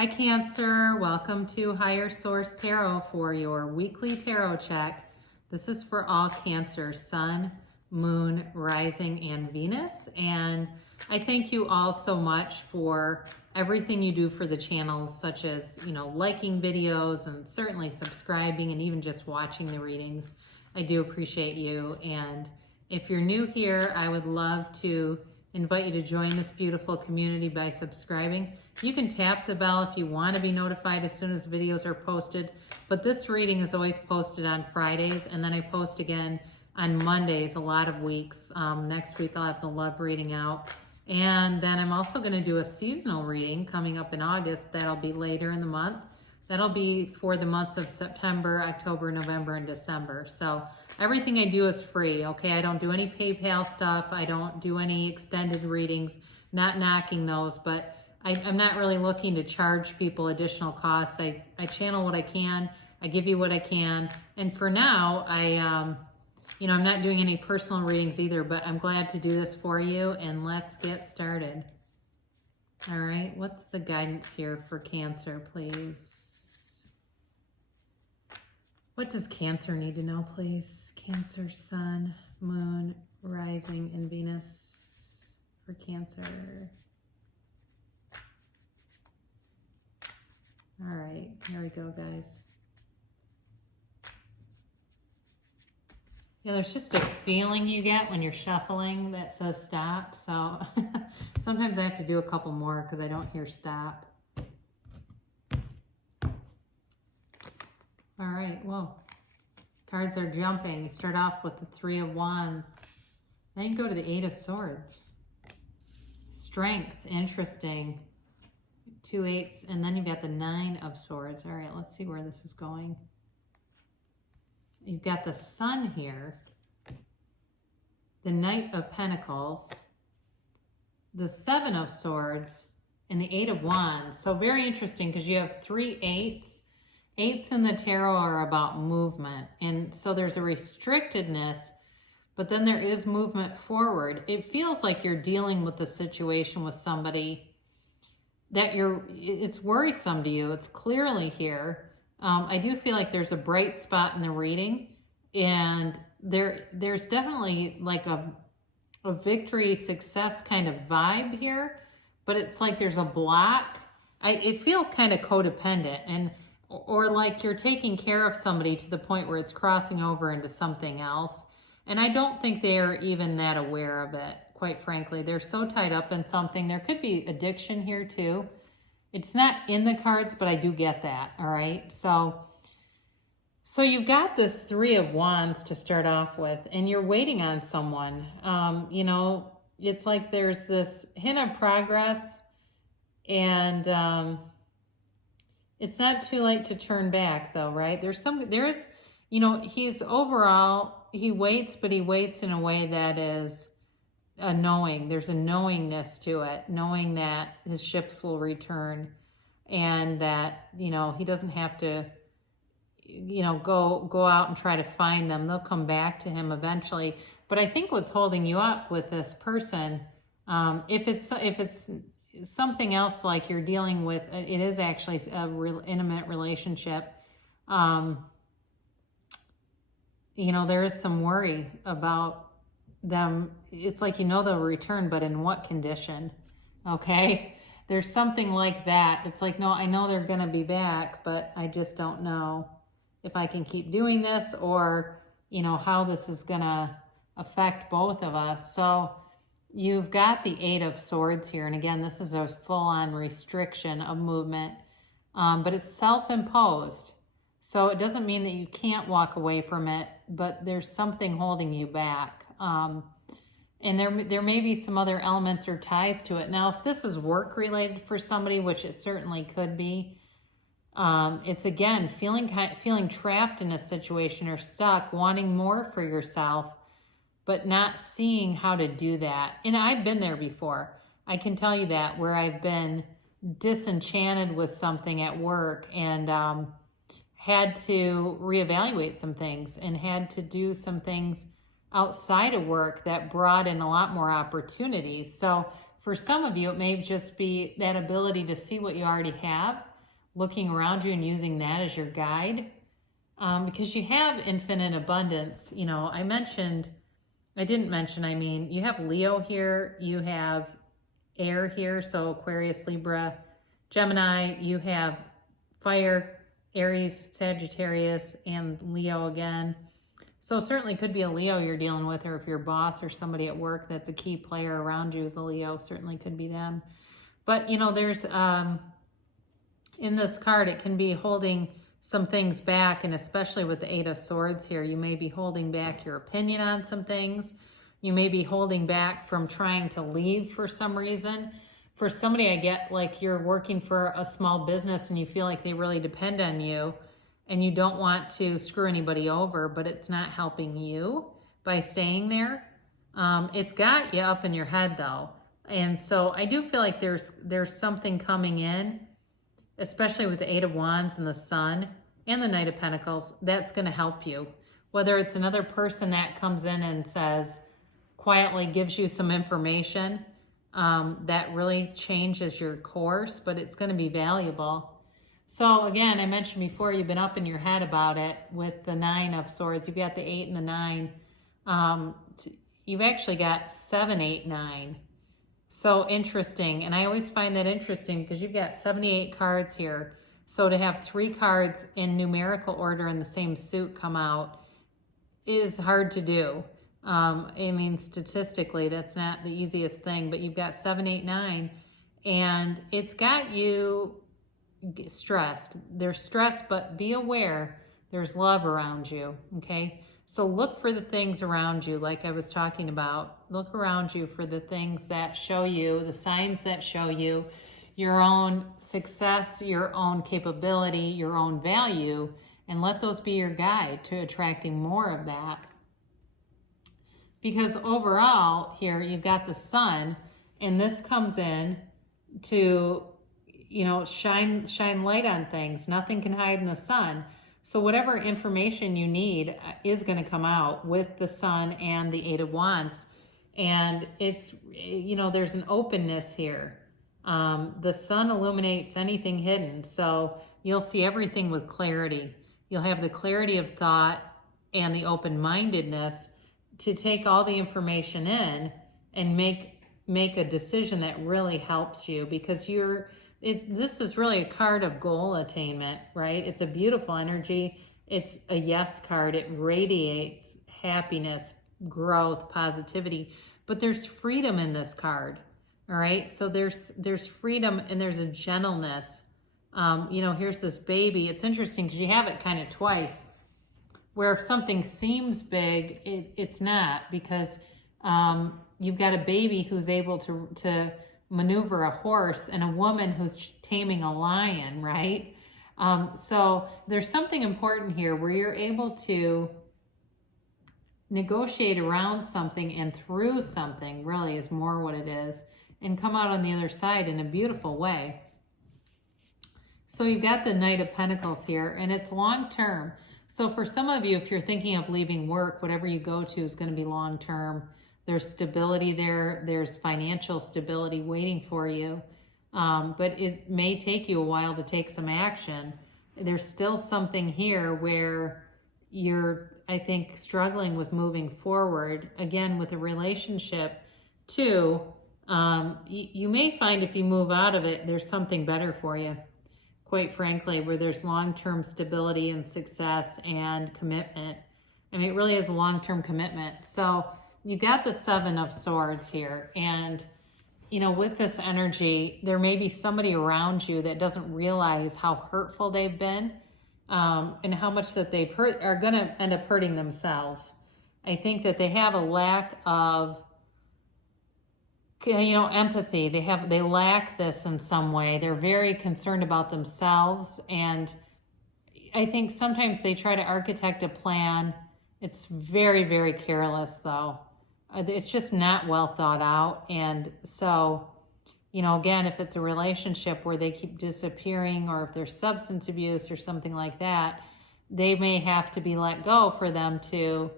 Hi Cancer, welcome to Higher Source Tarot for your weekly tarot check. This is for all Cancer, Sun, Moon, Rising, and Venus. And I thank you all so much for everything you do for the channel, such as, liking videos and certainly subscribing and even just watching the readings. I do appreciate you. And if you're new here, I would love to invite you to join this beautiful community by subscribing. You can tap the bell if you want to be notified as soon as videos are posted, but this reading is always posted on Fridays, and then I post again on Mondays a lot of weeks. Next week I'll have the love reading out, and then I'm also going to do a seasonal reading coming up in August. That'll be later in the month. That'll be for the months of September, October, November, and December. So everything I do is free, okay? I don't do any PayPal stuff. I don't do any extended readings, not knocking those, but I'm not really looking to charge people additional costs. I channel what I can. I give you what I can. And for now, I'm not doing any personal readings either, but I'm glad to do this for you, and let's get started. All right, what's the guidance here for Cancer, please? What does Cancer need to know, please? Cancer, Sun, Moon, Rising, and Venus for Cancer. All right, here we go, guys. Yeah, there's just a feeling you get when you're shuffling that says stop. So sometimes I have to do a couple more because I don't hear stop. All right, well, cards are jumping. You start off with the Three of Wands. Then you go to the Eight of Swords. Strength, interesting. 2 8s, and then you've got the Nine of Swords. All right, let's see where this is going. You've got the Sun here, the Knight of Pentacles, the Seven of Swords, and the Eight of Wands. So very interesting because you have 3 8s. 8s in the tarot are about movement, and so there's a restrictedness, but then there is movement forward. It feels like you're dealing with the situation with somebody that it's worrisome to you. It's clearly here. I do feel like there's a bright spot in the reading, and there's definitely like a victory, success kind of vibe here, but it's like there's a block. It feels kind of codependent, or like you're taking care of somebody to the point where it's crossing over into something else. And I don't think they're even that aware of it. Quite frankly, they're so tied up in something. There could be addiction here too. It's not in the cards, but I do get that, all right? So you've got this Three of Wands to start off with, and you're waiting on someone. It's like there's this hint of progress, and it's not too late to turn back though, right? He waits, but he waits in a way that is a knowing. There's a knowingness to it, knowing that his ships will return, and that he doesn't have to go out and try to find them. They'll come back to him eventually. But I think what's holding you up with this person, if it's something else, like you're dealing with, it is actually a real intimate relationship, there is some worry about them. It's like they'll return, but in what condition? Okay, there's something like that. It's like, no, I know they're gonna be back, but I just don't know if I can keep doing this, or how this is gonna affect both of us. So you've got the Eight of Swords here, and again, this is a full-on restriction of movement, but it's self-imposed. So it doesn't mean that you can't walk away from it, but there's something holding you back. And there may be some other elements or ties to it. Now, if this is work-related for somebody, which it certainly could be, it's again, feeling trapped in a situation or stuck, wanting more for yourself, but not seeing how to do that. And I've been there before. I can tell you that, where I've been disenchanted with something at work, and had to reevaluate some things, and had to do some things outside of work that brought in a lot more opportunities. So for some of you, it may just be that ability to see what you already have looking around you and using that as your guide. Because you have infinite abundance. You know, I didn't mention, I mean, you have Leo here, you have air here, so Aquarius, Libra, Gemini, you have fire, Aries, Sagittarius, and Leo again. So certainly could be a Leo you're dealing with, or if your boss or somebody at work that's a key player around you is a Leo, certainly could be them. But, you know, there's, in this card, it can be holding some things back, and especially with the Eight of Swords here, you may be holding back your opinion on some things. You may be holding back from trying to leave for some reason. For somebody, I get like you're working for a small business and you feel like they really depend on you and you don't want to screw anybody over, but it's not helping you by staying there. It's got you up in your head though. And so I do feel like there's something coming in, especially with the Eight of Wands and the Sun and the Knight of Pentacles, that's going to help you. Whether it's another person that comes in and says, quietly gives you some information that really changes your course, but it's going to be valuable. So again, I mentioned before, you've been up in your head about it with the Nine of Swords. You've got the 8 and the 9. You've actually got 7, 8, 9. So interesting. And I always find that interesting because you've got 78 cards here. So to have 3 cards in numerical order in the same suit come out is hard to do. I mean, statistically, that's not the easiest thing, but you've got 7, 8, 9, and it's got you stressed. There's stress, but be aware there's love around you, okay? So look for the things around you, like I was talking about. Look around you for the things that show you, the signs that show you your own success, your own capability, your own value, and let those be your guide to attracting more of that. Because overall here you've got the Sun, and this comes in to, you know, shine light on things. Nothing can hide in the sun. So whatever information you need is going to come out with the Sun and the Eight of Wands. And it's, you know, there's an openness here. The Sun illuminates anything hidden. So you'll see everything with clarity. You'll have the clarity of thought and the open-mindedness to take all the information in and make a decision that really helps you, because this is really a card of goal attainment, right? It's a beautiful energy. It's a yes card. It radiates happiness, growth, positivity, but there's freedom in this card. All right. So there's freedom and there's a gentleness. You know, here's this baby. It's interesting because you have it kind of twice, where if something seems big, it's not, because you've got a baby who's able to maneuver a horse and a woman who's taming a lion, right? So there's something important here where you're able to negotiate around something and through something, really is more what it is, and come out on the other side in a beautiful way. So you've got the Knight of Pentacles here, and it's long term. So for some of you, if you're thinking of leaving work, whatever you go to is going to be long term. There's stability there. There's financial stability waiting for you. But it may take you a while to take some action. There's still something here where you're, I think, struggling with moving forward. Again, with a relationship too, you may find if you move out of it, there's something better for you. Quite frankly, where there's long-term stability and success and commitment. I mean, it really is a long-term commitment. So you got the Seven of Swords here. And, you know, with this energy, there may be somebody around you that doesn't realize how hurtful they've been and how much that they've hurt, are going to end up hurting themselves. I think that they have a lack of, you know, empathy. They lack this in some way. They're very concerned about themselves, and I think sometimes they try to architect a plan. It's very, very careless though. It's just not well thought out. And so, you know, again, if it's a relationship where they keep disappearing, or if there's substance abuse or something like that, they may have to be let go for them to,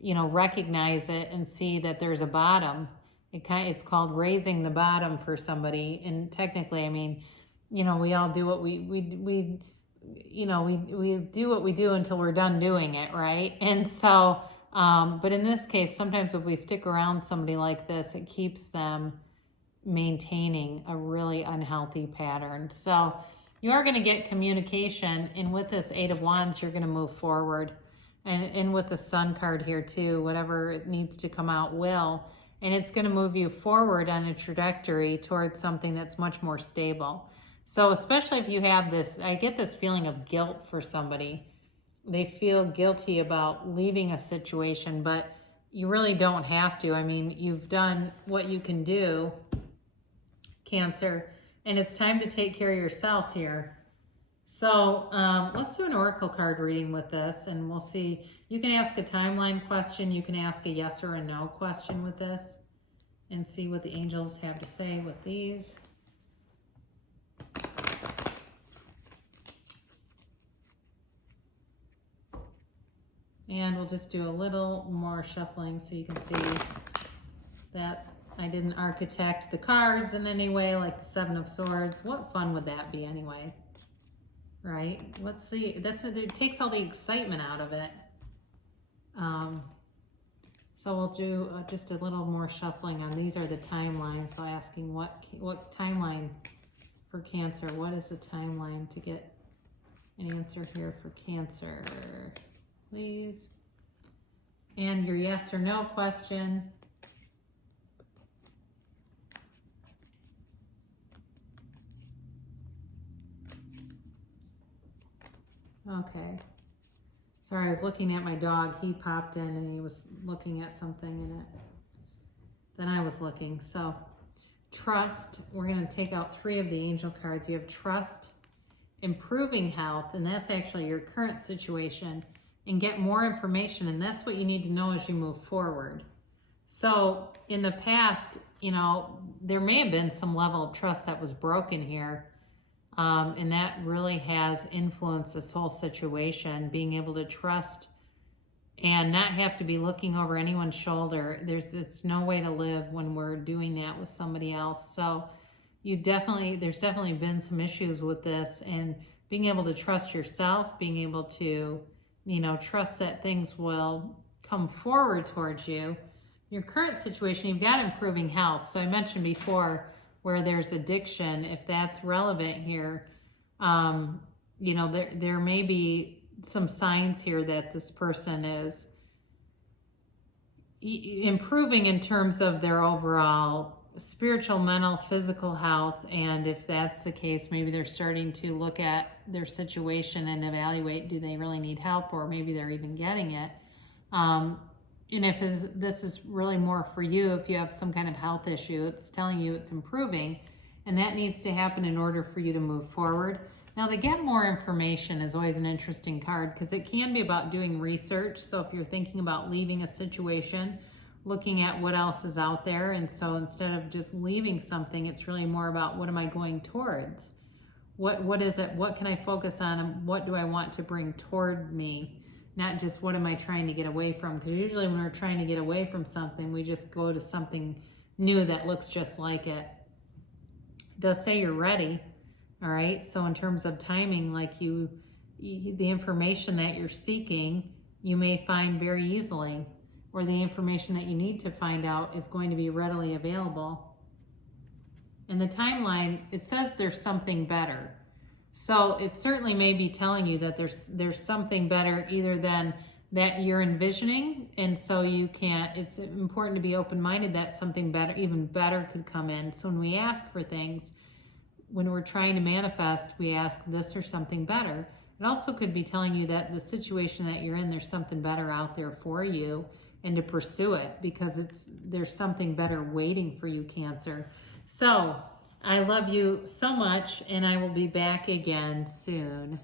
you know, recognize it and see that there's a bottom. It's called raising the bottom for somebody. And technically, I mean, you know, we all do what we you know, we do what we do until we're done doing it, right? And so, but in this case, sometimes if we stick around somebody like this, it keeps them maintaining a really unhealthy pattern. So you are going to get communication, and with this Eight of Wands, you're going to move forward. And with the Sun card here too, whatever needs to come out will. And it's going to move you forward on a trajectory towards something that's much more stable. So especially if you have this, I get this feeling of guilt for somebody. They feel guilty about leaving a situation, but you really don't have to. I mean, you've done what you can do, Cancer, and it's time to take care of yourself here. So let's do an oracle card reading with this, and we'll see. You can ask a timeline question. You can ask a yes or a no question with this, and see what the angels have to say with these. And we'll just do a little more shuffling so you can see that I didn't architect the cards in any way, like the Seven of Swords. What fun would that be anyway? Right? Let's see. It takes all the excitement out of it. So we'll do just a little more shuffling on these are the timelines. So asking what timeline for Cancer? What is the timeline to get an answer here for Cancer? Please. And your yes or no question. Okay. Sorry, I was looking at my dog. He popped in and he was looking at something in it. Then I was looking. So, trust. We're going to take out 3 of the angel cards. You have trust, improving health, and that's actually your current situation, and get more information, and that's what you need to know as you move forward. So, in the past, you know, there may have been some level of trust that was broken here. And that really has influenced this whole situation, being able to trust and not have to be looking over anyone's shoulder. It's no way to live when we're doing that with somebody else. So there's definitely been some issues with this, and being able to trust yourself, being able to, you know, trust that things will come forward towards you. Your current situation, you've got improving health. So I mentioned before, where there's addiction, if that's relevant here, you know, there may be some signs here that this person is improving in terms of their overall spiritual, mental, physical health. And if that's the case, maybe they're starting to look at their situation and evaluate, do they really need help, or maybe they're even getting it. And if this is really more for you, if you have some kind of health issue, it's telling you it's improving, and that needs to happen in order for you to move forward. Now, the get more information is always an interesting card, because it can be about doing research. So if you're thinking about leaving a situation, looking at what else is out there. And so instead of just leaving something, it's really more about, what am I going towards? What is it? What can I focus on? And what do I want to bring toward me? Not just what am I trying to get away from? Because usually when we're trying to get away from something, we just go to something new that looks just like it. It does say you're ready, all right? So in terms of timing, like the information that you're seeking, you may find very easily, or the information that you need to find out is going to be readily available. And the timeline, it says there's something better. So it certainly may be telling you that there's something better, either than that you're envisioning, and so it's important to be open-minded that something better, even better, could come in. So when we ask for things, when we're trying to manifest, we ask this or something better. It also could be telling you that the situation that you're in, there's something better out there for you, and to pursue it, because there's something better waiting for you, Cancer. So I love you so much, and I will be back again soon.